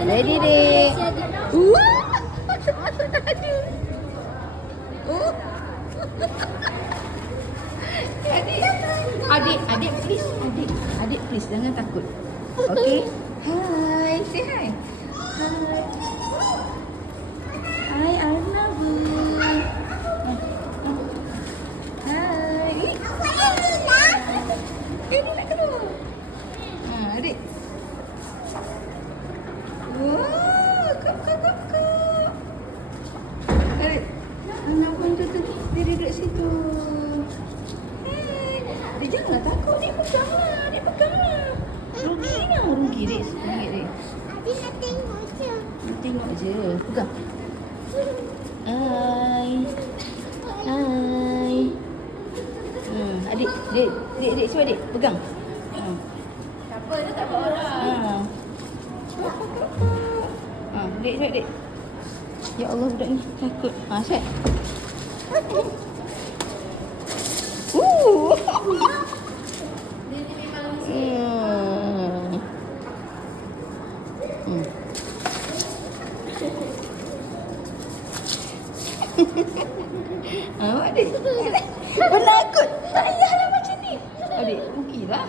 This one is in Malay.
Ready, Dek? Wah! Oh. Adik, please. Adik, please. Jangan takut. Okay? Hi. Say hi. Hi. Hi, Arnabu. Hai. Dia nak keluar. Adik. Wow, kap. Adik. Anak pun tu dia duduk situ. Hai. Dia janganlah takut. Dia peganglah. Rugi Dek. RM10 Dek. Adik nak tengok je. Dia tengok je. Pegang. Hai. Adik, Dek, cuba Dek, pegang. Tak apa, dia tak bawa orang. Dek. Ya Allah, budak ni takut. Set. Dia ni memang Awak Adik. Penakut. Tak payahlah macam ni. Adik, rugilah.